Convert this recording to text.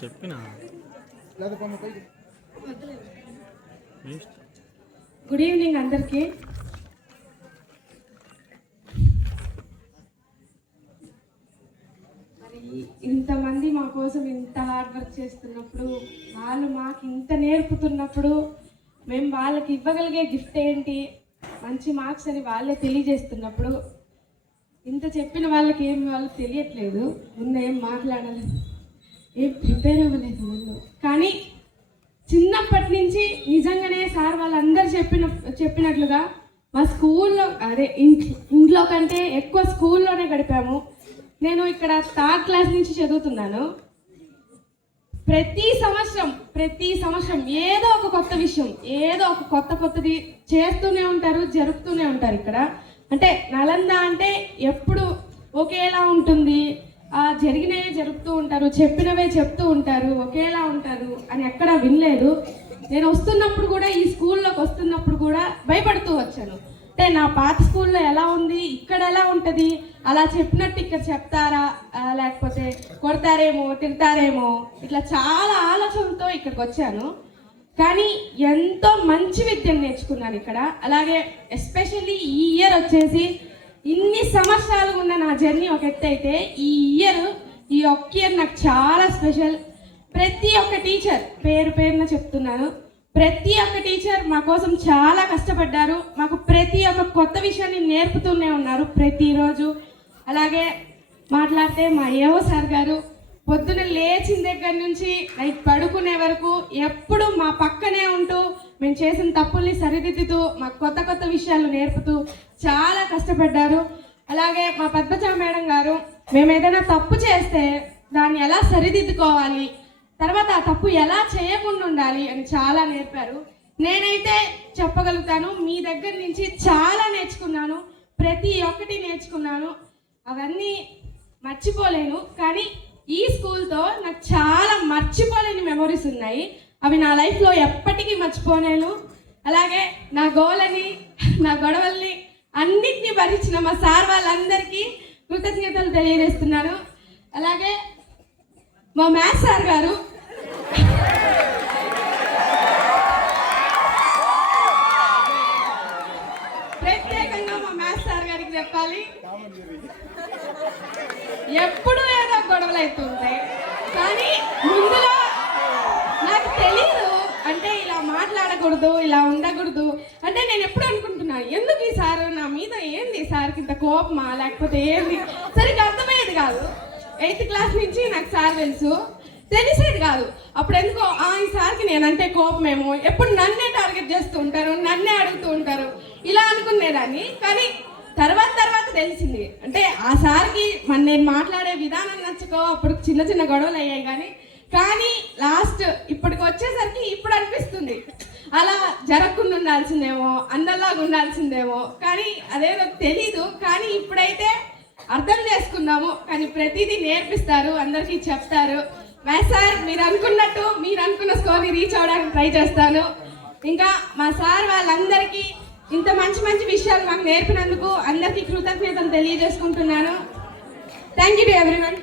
చెప్పినా good evening అందరికీ. మరి ఇంతమంది మా కోసం ఇంత హార్డ్ వర్క్ చేస్తున్నప్పుడు, వాళ్ళు మాకు ఇంత నేర్పుతున్నప్పుడు, మేము వాళ్ళకి ఇవ్వగలిగే గిఫ్ట్ ఏంటి, మంచి మార్క్స్ అని వాళ్ళే తెలియజేస్తున్నప్పుడు, ఇంత చెప్పిన వాళ్ళకి ఏం వాళ్ళకి తెలియట్లేదు. ముందు ఏం మాట్లాడలేదు, ఏం ప్రిపేర్ అవ్వలేదు ముందు. కానీ చిన్నప్పటి నుంచి నిజంగానే సార్ వాళ్ళందరూ చెప్పినట్లుగా మా స్కూల్లో అదే ఇంట్లో కంటే ఎక్కువ స్కూల్లోనే గడిపాము. నేను ఇక్కడ 3rd క్లాస్ నుంచి చదువుతున్నాను. ప్రతి సంవత్సరం ఏదో ఒక కొత్త విషయం, ఏదో ఒక కొత్తది చేస్తూనే ఉంటారు, జరుపుతూనే ఉంటారు ఇక్కడ. అంటే నలంద అంటే ఎప్పుడు ఒకేలా ఉంటుంది, జరిగినవే జరుపుతూ ఉంటారు, చెప్పినవే చెప్తూ ఉంటారు, ఒకేలా ఉంటారు అని ఎక్కడా వినలేదు. నేను వస్తున్నప్పుడు కూడా, ఈ స్కూల్లోకి వస్తున్నప్పుడు కూడా భయపడుతూ వచ్చాను. అంటే నా పాత స్కూల్లో ఎలా ఉంది, ఇక్కడ ఎలా ఉంటుంది, అలా చెప్పినట్టు ఇక్కడ చెప్తారా, లేకపోతే కొడతారేమో, తింటారేమో, ఇట్లా చాలా ఆలోచనతో ఇక్కడికి వచ్చాను. కానీ ఎంతో మంచి విద్యను నేర్చుకున్నాను ఇక్కడ. అలాగే ఎస్పెషల్లీ ఈ ఇయర్ వచ్చేసి, ఇన్ని సంవత్సరాలు ఉన్న నా జర్నీ ఒక ఎత్తు అయితే, ఈ ఒక్క ఇయర్ నాకు చాలా స్పెషల్. ప్రతి ఒక్క టీచర్ పేరున చెప్తున్నాను, ప్రతి ఒక్క టీచర్ మా కోసం చాలా కష్టపడ్డారు. మాకు ప్రతి ఒక్క కొత్త విషయాన్ని నేర్పుతూనే ఉన్నారు ప్రతిరోజు. అలాగే మాట్లాడితే మా ఏవో సార్ గారు పొద్దున లేచిన దగ్గర నుంచి నైట్ పడుకునే వరకు ఎప్పుడు మా పక్కనే ఉంటూ, మేము చేసిన తప్పుల్ని సరిదిద్దుతూ, మాకు కొత్త విషయాలు నేర్పుతూ చాలా కష్టపడ్డారు. అలాగే మా పద్మజ మేడం గారు మేము ఏదైనా తప్పు చేస్తే దాన్ని ఎలా సరిదిద్దుకోవాలి, తర్వాత ఆ తప్పు ఎలా చేయకుండా ఉండాలి అని చాలా నేర్పారు. నేనైతే చెప్పగలుగుతాను, మీ దగ్గర నుంచి చాలా నేర్చుకున్నాను, ప్రతి ఒక్కటి నేర్చుకున్నాను. అవన్నీ మర్చిపోలేను. కానీ ఈ స్కూల్తో నాకు చాలా మర్చిపోలేని మెమొరీస్ ఉన్నాయి. అవి నా లైఫ్లో ఎప్పటికీ మర్చిపోలేను. అలాగే నా గోలని, నా గొడవల్ని అన్నిటినీ భరించిన మా సార్ వాళ్ళందరికీ కృతజ్ఞతలు తెలియజేస్తున్నాను. అలాగే మా మ్యాథ్స్ సార్ గారు ప్రత్యేకంగా మా మ్యాథ్స్ సార్ గారికి చెప్పాలి. ఎప్పుడు ఏదో గొడవలు అవుతుంటాయి, కానీ ముందులో నాకు తెలీదు, అంటే ఇలా మాట్లాడకూడదు, ఇలా ఉండకూడదు. అంటే నేను ఎప్పుడు అనుకుంటున్నాను, ఎందుకు ఈ సార్ నా మీద, ఏంది సార్కి ఇంత కోపమా, లేకపోతే ఏంది సరిగ్గా అర్థమయ్యేది కాదు. 8th క్లాస్ నుంచి నాకు సార్ తెలిసేది కాదు. అప్పుడు ఎందుకో ఈ సార్కి నేనంటే కోపమేమో, ఎప్పుడు నన్నే టార్గెట్ చేస్తూ ఉంటారు, నన్నే అడుగుతూ ఉంటారు, ఇలా అనుకునేదాన్ని. కానీ తర్వాత తెలిసింది, అంటే ఆ సార్కి నేను మాట్లాడే విధానం నచ్చుకో, అప్పుడు చిన్న గొడవలు అయ్యాయి. కానీ లాస్ట్ ఇప్పటికి వచ్చేసరికి ఇప్పుడు అనిపిస్తుంది, అలా జరగకుండా ఉండాల్సిందేమో, అందరిలాగా ఉండాల్సిందేమో. కానీ అదేదో తెలీదు. కానీ ఇప్పుడైతే అర్థం చేసుకున్నాము. కానీ ప్రతిదీ నేర్పిస్తారు, అందరికీ చెప్తారు. మ్యాథ్స్ సార్ మీరు అనుకున్న స్కోర్ని రీచ్ అవ్వడానికి ట్రై చేస్తాను. ఇంకా మా సార్ వాళ్ళందరికీ ఇంత మంచి విషయాలు మాకు నేర్పినందుకు అందరికీ కృతజ్ఞతలు తెలియజేసుకుంటున్నాను. Thank you to everyone.